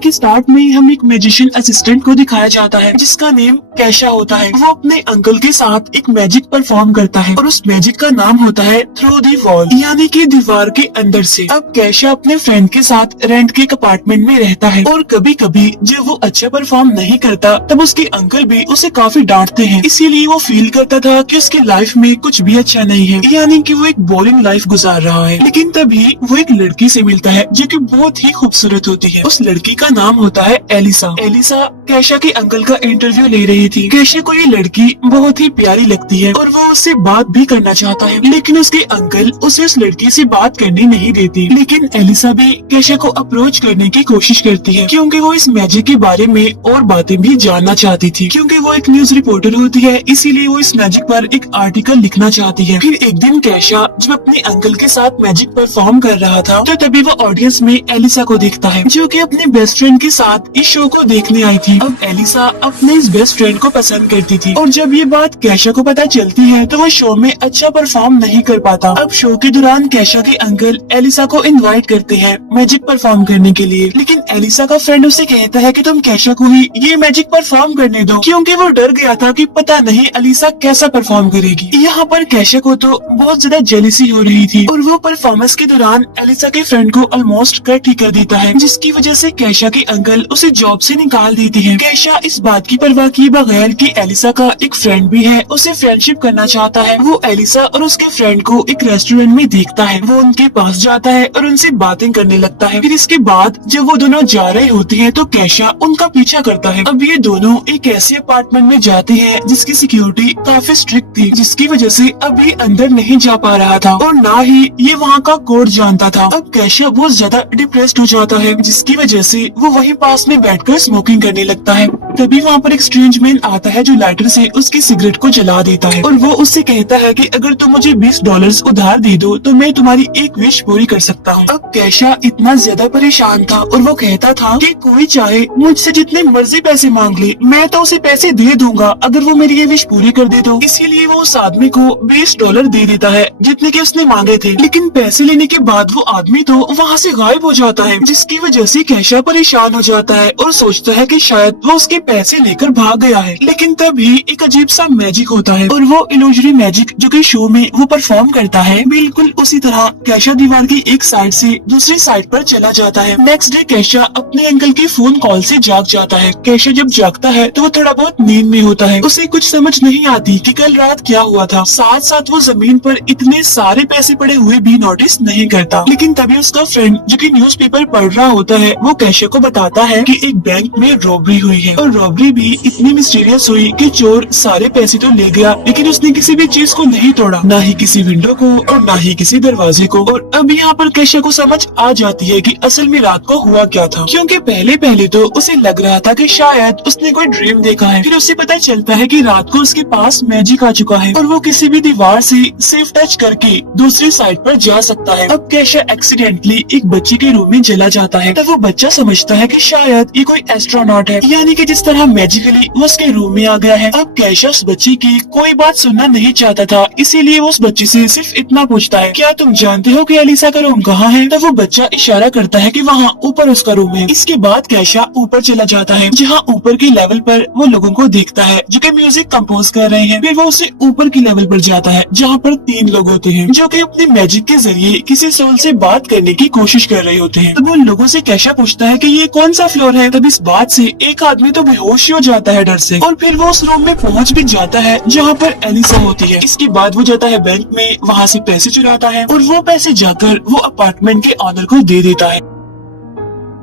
के स्टार्ट में हम एक मैजिशियन असिस्टेंट को दिखाया जाता है जिसका नेम कैशा होता है। वो अपने अंकल के साथ एक मैजिक परफॉर्म करता है और उस मैजिक का नाम होता है थ्रू दी वॉल, यानी कि दीवार के अंदर से। अब कैशा अपने फ्रेंड के साथ रेंट के एक अपार्टमेंट में रहता है और कभी कभी जब वो अच्छा परफॉर्म नहीं करता तब उसके अंकल भी उसे काफी डांटते हैं। इसीलिए वो फील करता था कि उसकी लाइफ में कुछ भी अच्छा नहीं है, यानी कि वो एक बोरिंग लाइफ गुजार रहा है। लेकिन तभी वो एक लड़की से मिलता है जो कि बहुत ही खूबसूरत होती है। उस लड़की का नाम होता है एलिसा। एलिसा कैशा के अंकल का इंटरव्यू ले रही थी। कैशा को ये लड़की बहुत ही प्यारी लगती है और वो उससे बात भी करना चाहता है, लेकिन उसके अंकल उसे उस लड़की से बात करने नहीं देती। लेकिन एलिसा भी कैशा को अप्रोच करने की कोशिश करती है क्योंकि वो इस मैजिक के बारे में और बातें भी जानना चाहती थी। क्योंकि वो एक न्यूज रिपोर्टर होती है, इसीलिए वो इस मैजिक पर एक आर्टिकल लिखना चाहती है। फिर एक दिन कैशा जब अपने अंकल के साथ मैजिक परफॉर्म कर रहा था तो तभी वो ऑडियंस में एलिसा को देखता है जो कि अपने बेस्ट फ्रेंड के साथ इस शो को देखने आई थी। अब एलिसा अपने इस बेस्ट फ्रेंड को पसंद करती थी और जब ये बात कैशा को पता चलती है तो वो शो में अच्छा परफॉर्म नहीं कर पाता। अब शो के दौरान कैशा के अंकल एलिसा को इनवाइट करते हैं मैजिक परफॉर्म करने के लिए, लेकिन एलिसा का फ्रेंड उसे कहता है कि तुम कैशा को ही ये मैजिक परफॉर्म करने दो, क्योंकि वो डर गया था कि पता नहीं एलिसा कैसा परफॉर्म करेगी। यहाँ पर कैशा को तो बहुत ज्यादा जेलसी हो रही थी और वो परफॉर्मेंस के दौरान एलिसा के फ्रेंड को ऑलमोस्ट कट ही कर देता है, जिसकी वजह से कैशा के अंकल उसे जॉब से निकाल देते हैं। कैशा इस बात की परवाह किए बगैर कि एलिसा का एक फ्रेंड भी है उसे फ्रेंडशिप करना चाहता है, वो एलिसा और उसके फ्रेंड को एक रेस्टोरेंट में देखता है। वो उनके पास जाता है और उनसे बातें करने लगता है। फिर इसके बाद जब वो दोनों जा रहे होते हैं तो कैशा उनका पीछा करता है। अब ये दोनों एक ऐसे अपार्टमेंट में जाते हैं जिसकी सिक्योरिटी काफी स्ट्रिक्ट थी, जिसकी वजह से अब ये अंदर नहीं जा पा रहा था और ना ही ये वहाँ का कोड जानता था। अब कैशा बहुत ज्यादा डिप्रेस्ड हो जाता है, जिसकी वजह से वो वहीं पास में बैठकर स्मोकिंग करने लगता है। तभी वहाँ पर एक स्ट्रेंज मैन आता है जो लाइटर से उसकी सिगरेट को जला देता है और वो उससे कहता है कि अगर तुम मुझे $20 उधार दे दो तो मैं तुम्हारी एक विश पूरी कर सकता हूँ। अब कैशा इतना ज्यादा परेशान था और वो कहता था कि कोई चाहे मुझसे जितने मर्जी पैसे मांग ले, मैं तो उसे पैसे दे दूंगा अगर वो मेरी ये विश पूरी कर दे तो। इसीलिए वो उस आदमी को $20 दे देता है जितने के उसने मांगे थे, लेकिन पैसे लेने के बाद वो आदमी तो वहाँ से गायब हो जाता है, जिसकी वजह से कैशा परेशान हो जाता है और सोचता है कि शायद वो उसके पैसे लेकर भाग गया है। लेकिन तभी एक अजीब सा मैजिक होता है और वो इल्यूजरी मैजिक जो कि शो में वो परफॉर्म करता है, बिल्कुल उसी तरह कैशा दीवार की एक साइड से दूसरी साइड पर चला जाता है। नेक्स्ट डे कैशा अपने अंकल की फोन कॉल से जाग जाता है। कैशा जब जागता है तो वो थोड़ा बहुत नींद में होता है, उसे कुछ समझ नहीं आती कि कल रात क्या हुआ था। साथ साथ वो जमीन पर इतने सारे पैसे पड़े हुए भी नोटिस नहीं करता। लेकिन तभी उसका फ्रेंड जो कि न्यूज़पेपर पढ़ रहा होता है वो कैशा को बताता है कि एक बैंक में रॉबरी हुई है और रॉबरी भी इतनी मिस्टीरियस हुई कि चोर सारे पैसे तो ले गया लेकिन उसने किसी भी चीज को नहीं तोड़ा, ना ही किसी विंडो को और ना ही किसी दरवाजे को। और अब यहाँ पर कैशा को समझ आ जाती है कि असल में रात को हुआ क्या था, क्योंकि पहले पहले तो उसे लग रहा था कि शायद उसने कोई ड्रीम देखा है। फिर उसे पता चलता है कि रात को उसके पास मैजिक आ चुका है और वो किसी भी दीवार से सिर्फ टच करके दूसरी साइड पर जा सकता है। अब कैशा एक्सीडेंटली एक बच्चे के रूम में चला जाता है तब वो बच्चा समझता है कि शायद ये कोई एस्ट्रोनॉट है, यानी कि जिस तरह मैजिकली वो उसके रूम में आ गया है। अब कैशा उस बच्चे की कोई बात सुनना नहीं चाहता था, इसीलिए वो उस बच्चे से सिर्फ इतना पूछता है, क्या तुम जानते हो कि एलिसा का रूम कहाँ है? तब वो बच्चा इशारा करता है कि वहाँ ऊपर उसका रूम है। इसके बाद कैशा ऊपर चला जाता है जहाँ ऊपर के लेवल पर वो लोगों को देखता है जो कि म्यूजिक कंपोज कर रहे हैं। फिर वो उसे ऊपर की लेवल पर जाता है जहाँ पर 3 लोग होते हैं जो कि अपने मैजिक के जरिए किसी सोल से बात करने की कोशिश कर रहे होते हैं। तब वो लोगों से कैशा पूछता है कि ये कौन सा फ्लोर है? तब इस बात से एक आदमी तो बेहोश ही हो जाता है डर से और फिर वो उस रूम में पहुंच भी जाता है जहाँ पर एलिसा होती है। इसके बाद वो जाता है बैंक में, वहाँ से पैसे चुराता है और वो पैसे जाकर वो अपार्टमेंट के ऑनर को दे देता है।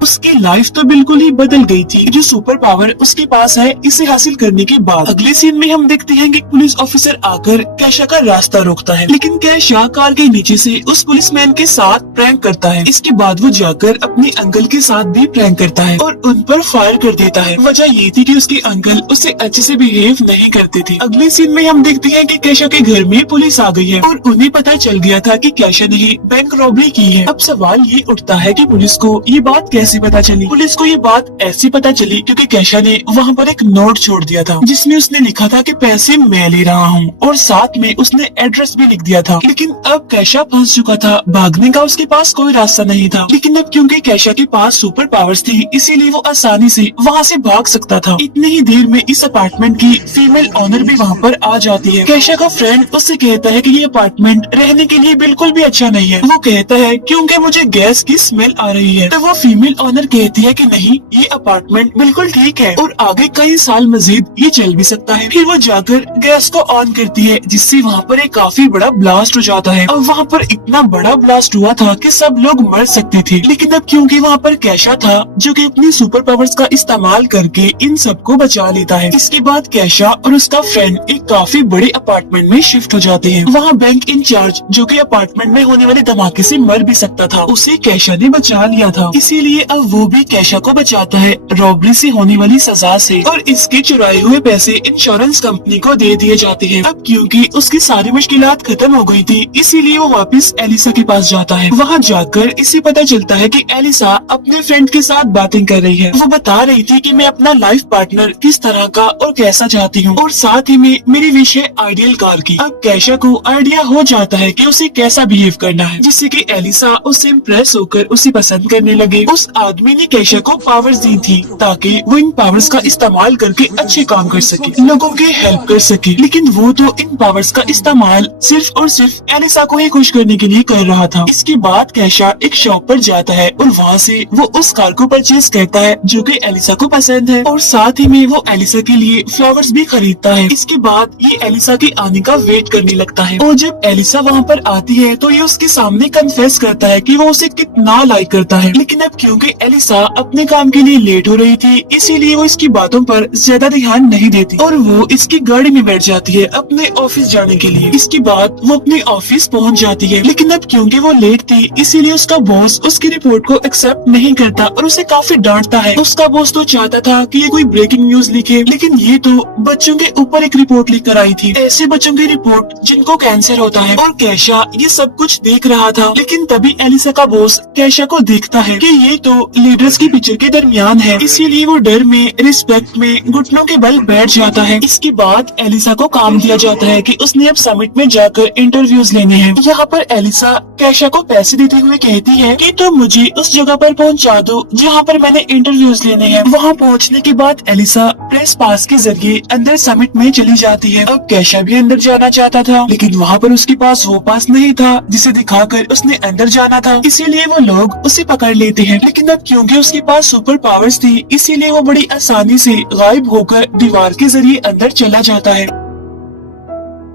उसकी लाइफ तो बिल्कुल ही बदल गई थी। जो सुपर पावर उसके पास है इसे हासिल करने के बाद अगले सीन में हम देखते हैं कि पुलिस ऑफिसर आकर कैशा का रास्ता रोकता है, लेकिन कैशा कार के नीचे से उस पुलिसमैन के साथ प्रैंक करता है। इसके बाद वो जाकर अपने अंकल के साथ भी प्रैंक करता है और उन पर फायर कर देता है। वजह ये थी कि उसके अंकल उससे अच्छे से बिहेव नहीं करते थे। अगले सीन में हम देखते हैं कि कैशा के घर में पुलिस आ गई है और उन्हें पता चल गया था कि कैशा ने ही बैंक रॉबरी की है। अब सवाल ये उठता है कि पुलिस को ये बात कैसे कैसे पता चली? पुलिस को ये बात ऐसी पता चली क्योंकि कैशा ने वहाँ पर एक नोट छोड़ दिया था जिसमें उसने लिखा था कि पैसे मैं ले रहा हूँ, और साथ में उसने एड्रेस भी लिख दिया था। लेकिन अब कैशा फंस चुका था, भागने का उसके पास कोई रास्ता नहीं था। लेकिन अब क्योंकि कैशा के पास सुपर पावर्स थी, इसीलिए वो आसानी से वहाँ से भाग सकता था। इतनी ही देर में इस अपार्टमेंट की फीमेल ऑनर भी वहाँ पर आ जाती है। कैशा का फ्रेंड उससे कहता है कि ये अपार्टमेंट रहने के लिए बिल्कुल भी अच्छा नहीं है। वो कहता है क्योंकि मुझे गैस की स्मेल आ रही है। तो वो फीमेल ऑनर कहती है कि नहीं, ये अपार्टमेंट बिल्कुल ठीक है और आगे कई साल मजीद ये चल भी सकता है। फिर वो जाकर गैस को ऑन करती है जिससे वहाँ पर एक काफी बड़ा ब्लास्ट हो जाता है। अब वहाँ पर इतना बड़ा ब्लास्ट हुआ था कि सब लोग मर सकते थे। लेकिन अब क्योंकि वहाँ पर कैशा था जो कि अपनी सुपर पावर्स का इस्तेमाल करके इन सबको बचा लेता है। इसके बाद कैशा और उसका फ्रेंड एक काफी बड़े अपार्टमेंट में शिफ्ट हो जाते हैं। वहाँ बैंक इंचार्ज जो कि अपार्टमेंट में होने वाले धमाके से मर भी सकता था, उसे कैशा ने बचा लिया था। इसीलिए अब वो भी कैशा को बचाता है रॉबरी से होने वाली सजा से, और इसके चुराए हुए पैसे इंश्योरेंस कंपनी को दे दिए जाते हैं। अब क्योंकि उसकी सारी मुश्किलात खत्म हो गई थी, इसीलिए वो वापस एलिसा के पास जाता है। वहाँ जाकर इसे पता चलता है कि एलिसा अपने फ्रेंड के साथ बातें कर रही है। वो बता रही थी कि मैं अपना लाइफ पार्टनर किस तरह का और कैसा चाहती हूँ, और साथ ही में मेरी विश है आइडियल कार की। अब कैशा को आइडिया हो जाता है कि उसे कैसा बिहेव करना है जिससे कि एलिसा उससे इम्प्रेस होकर उसे पसंद करने लगे। उस आदमी ने कैशा को पावर्स दी थी ताकि वो इन पावर्स का इस्तेमाल करके अच्छे काम कर सके, लोगों की हेल्प कर सके। लेकिन वो तो इन पावर्स का इस्तेमाल सिर्फ और सिर्फ एलिसा को ही खुश करने के लिए कर रहा था। इसके बाद कैशा एक शॉप पर जाता है और वहाँ से वो उस कार को परचेज करता है जो कि एलिसा को पसंद है, और साथ ही में वो एलिसा के लिए फ्लावर्स भी खरीदता है। इसके बाद ये एलिसा के आने का वेट करने लगता है, और जब एलिसा वहाँ पर आती है तो ये उसके सामने कन्फेस करता है कि वो उसे कितना लाइक करता है। लेकिन अब क्योंकि एलिसा अपने काम के लिए लेट हो रही थी, इसीलिए वो इसकी बातों पर ज्यादा ध्यान नहीं देती और वो इसकी गाड़ी में बैठ जाती है अपने ऑफिस जाने के लिए। इसके बाद वो अपने ऑफिस पहुँच जाती है। लेकिन अब क्योंकि वो लेट थी, इसीलिए उसका बॉस उसकी रिपोर्ट को एक्सेप्ट नहीं करता और उसे काफी डांटता है। उसका बॉस तो चाहता था कि ये कोई ब्रेकिंग न्यूज लिखे, लेकिन ये तो बच्चों के ऊपर एक रिपोर्ट लिख कर आई थी, ऐसे बच्चों की रिपोर्ट जिनको कैंसर होता है। और कैशा ये सब कुछ देख रहा था। लेकिन तभी एलिसा का बॉस कैशा को देखता है कि ये तो लीडर्स की पिक्चर के दरमियान है, इसीलिए वो डर में, रिस्पेक्ट में घुटनों के बल बैठ जाता है। इसके बाद एलिसा को काम दिया जाता है कि उसने अब समिट में जाकर इंटरव्यूज लेने हैं। यहाँ पर एलिसा कैशा को पैसे देते हुए कहती है कि तुम मुझे उस जगह पर पहुँचा दो जहाँ पर मैंने इंटरव्यूज लेने हैं। वहाँ पहुँचने के बाद एलिसा प्रेस पास के जरिए अंदर समिट में चली जाती है। अब कैशा भी अंदर जाना चाहता था, लेकिन वहाँ पर उसके पास वो पास नहीं था जिसे दिखाकर उसने अंदर जाना था, इसीलिए वो लोग उसे पकड़ लेते हैं। लेकिन अब क्योंकि उसके पास सुपर पावर्स थी, इसीलिए वो बड़ी आसानी से गायब होकर दीवार के जरिए अंदर चला जाता है।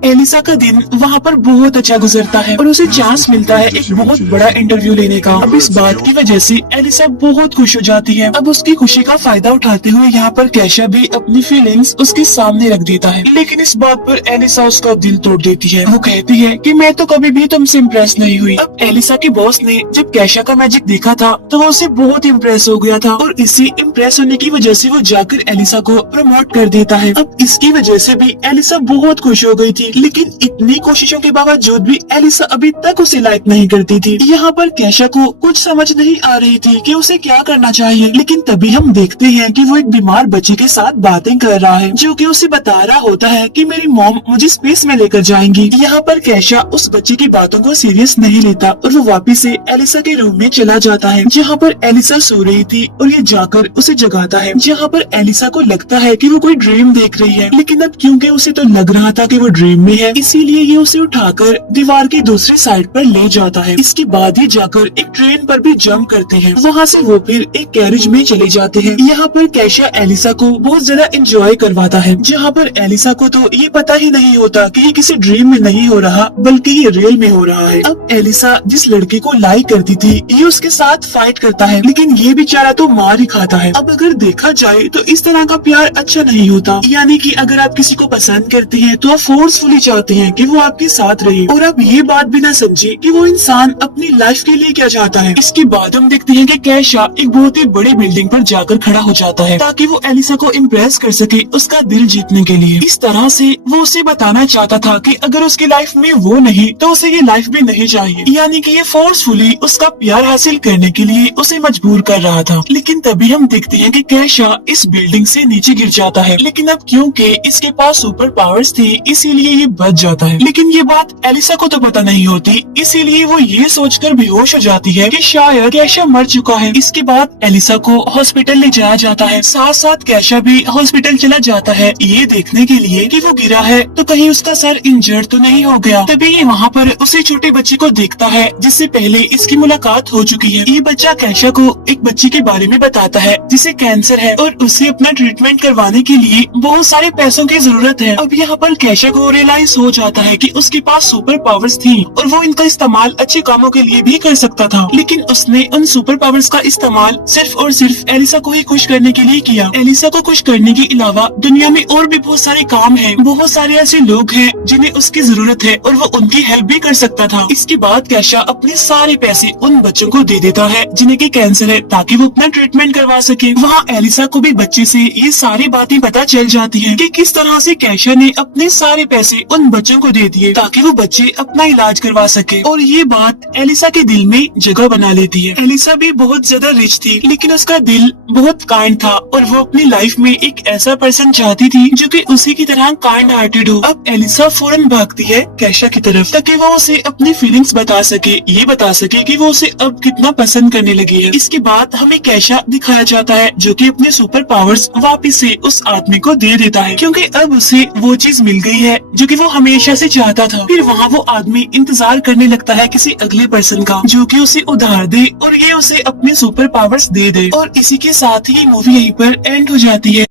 एलिसा का दिन वहाँ पर बहुत अच्छा गुजरता है और उसे चांस मिलता है एक बहुत बड़ा इंटरव्यू लेने का। अब इस बात की वजह से एलिसा बहुत खुश हो जाती है। अब उसकी खुशी का फायदा उठाते हुए यहाँ पर कैशा भी अपनी फीलिंग्स उसके सामने रख देता है, लेकिन इस बात पर एलिसा उसका दिल तोड़ देती है। वो कहती है कि मैं तो कभी भी तुमसे इम्प्रेस नहीं हुई। अब एलिसा के बॉस ने जब कैशा का मैजिक देखा था तो वो उसे बहुत इम्प्रेस हो गया था, और इसी इम्प्रेस होने की वजह से वो जाकर एलिसा को प्रमोट कर देता है। अब इसकी वजह से भी एलिसा बहुत खुश हो गई थी, लेकिन इतनी कोशिशों के बावजूद भी एलिसा अभी तक उसे लाइक नहीं करती थी। यहाँ पर कैशा को कुछ समझ नहीं आ रही थी कि उसे क्या करना चाहिए, लेकिन तभी हम देखते हैं कि वो एक बीमार बच्चे के साथ बातें कर रहा है जो कि उसे बता रहा होता है कि मेरी मॉम मुझे स्पेस में लेकर जाएंगी। यहाँ पर कैशा उस बच्चे की बातों को सीरियस नहीं लेता और वो वापिस से एलिसा के रूम में चला जाता है जहाँ पर एलिसा सो रही थी, और ये जाकर उसे जगाता है। जहाँ पर एलिसा को लगता है कि वो कोई ड्रीम देख रही है, लेकिन अब क्योंकि उसे तो लग रहा था कि वो ड्रीम में है, इसीलिए ये उसे उठाकर दीवार की दूसरी साइड पर ले जाता है। इसके बाद ही जाकर एक ट्रेन पर भी जंप करते हैं। वहाँ से वो फिर एक कैरेज में चले जाते हैं। यहाँ पर कैशा एलिसा को बहुत ज्यादा एंजॉय करवाता है, जहाँ पर एलिसा को तो ये पता ही नहीं होता कि ये किसी ड्रीम में नहीं हो रहा बल्कि ये रियल में हो रहा है। अब एलिसा जिस लड़के को लाइक करती थी ये उसके साथ फाइट करता है, लेकिन ये बेचारा तो मार ही खाता है। अब अगर देखा जाए तो इस तरह का प्यार अच्छा नहीं होता, यानी कि अगर आप किसी को पसंद करती हैं तो आप फोर्सफुली डेफिनेटली चाहते हैं कि वो आपके साथ रहे। और अब ये बात भी ना समझे कि वो इंसान अपनी लाइफ के लिए क्या चाहता है। इसके बाद हम देखते हैं कि कैशा एक बहुत ही बड़ी बिल्डिंग पर जाकर खड़ा हो जाता है ताकि वो एलिसा को इम्प्रेस कर सके उसका दिल जीतने के लिए। इस तरह से वो उसे बताना चाहता था कि अगर उसकी लाइफ में वो नहीं तो उसे ये लाइफ भी नहीं चाहिए, यानी कि ये फोर्सफुली उसका प्यार हासिल करने के लिए उसे मजबूर कर रहा था। लेकिन तभी हम देखते हैं कि कैशा इस बिल्डिंग से नीचे गिर जाता है, लेकिन अब क्योंकि इसके पास सुपर पावर्स थी इसीलिए ये बच जाता है। लेकिन ये बात एलिसा को तो पता नहीं होती, इसीलिए वो ये सोचकर बेहोश हो जाती है कि शायद कैशा मर चुका है। इसके बाद एलिसा को हॉस्पिटल ले जाया जाता है, साथ साथ कैशा भी हॉस्पिटल चला जाता है ये देखने के लिए कि वो गिरा है तो कहीं उसका सर इंजर्ड तो नहीं हो गया। तभी ये वहाँ पर उसी छोटे बच्चे को देखता है जिससे पहले इसकी मुलाकात हो चुकी है। ये बच्चा कैशा को एक बच्ची के बारे में बताता है जिसे कैंसर है और उसे अपना ट्रीटमेंट करवाने के लिए बहुत सारे पैसों की जरूरत है। अब यहाँ पर कैशा को रियलाइज हो जाता है कि उसके पास सुपर पावर्स थी और वो इनका इस्तेमाल अच्छे कामों के लिए भी कर सकता था, लेकिन उसने उन सुपर पावर्स का इस्तेमाल सिर्फ और सिर्फ एलिसा को ही खुश करने के लिए किया। एलिसा को खुश करने के अलावा दुनिया में और भी बहुत सारे काम हैं, बहुत सारे ऐसे लोग हैं जिन्हें उसकी जरूरत है और वो उनकी हेल्प भी कर सकता था। इसके बाद कैशा अपने सारे पैसे उन बच्चों को दे देता है जिन्हें की कैंसर है ताकि वो अपना ट्रीटमेंट करवा सके। वहाँ एलिसा को भी बच्चे से ये सारी बातें पता चल जाती है कि किस तरह से कैशा ने अपने सारे पैसे उन बच्चों को दे दिए ताकि वो बच्चे अपना इलाज करवा सके। और ये बात एलिसा के दिल में जगह बना लेती है। एलिसा भी बहुत ज्यादा रिच थी लेकिन उसका दिल बहुत काइंड था और वो अपनी लाइफ में एक ऐसा पर्सन चाहती थी जो कि उसी की तरह काइंड हार्टेड हो। अब एलिसा फौरन भागती है कैशा की तरफ ताकि वो उसे अपनी फीलिंग्स बता सके, ये बता सके कि वो उसे अब कितना पसंद करने लगी है। इसके बाद हमें कैशा दिखाया जाता है जो कि अपने सुपर पावर्स वापस से उस आदमी को दे देता है क्योंकि अब उसे वो चीज मिल गई है जो कि वो हमेशा से चाहता था। फिर वहाँ वो आदमी इंतजार करने लगता है किसी अगले पर्सन का जो कि उसे उधार दे और ये उसे अपने सुपर पावर्स दे दे। और इसी के साथ ही मूवी यहीं पर एंड हो जाती है।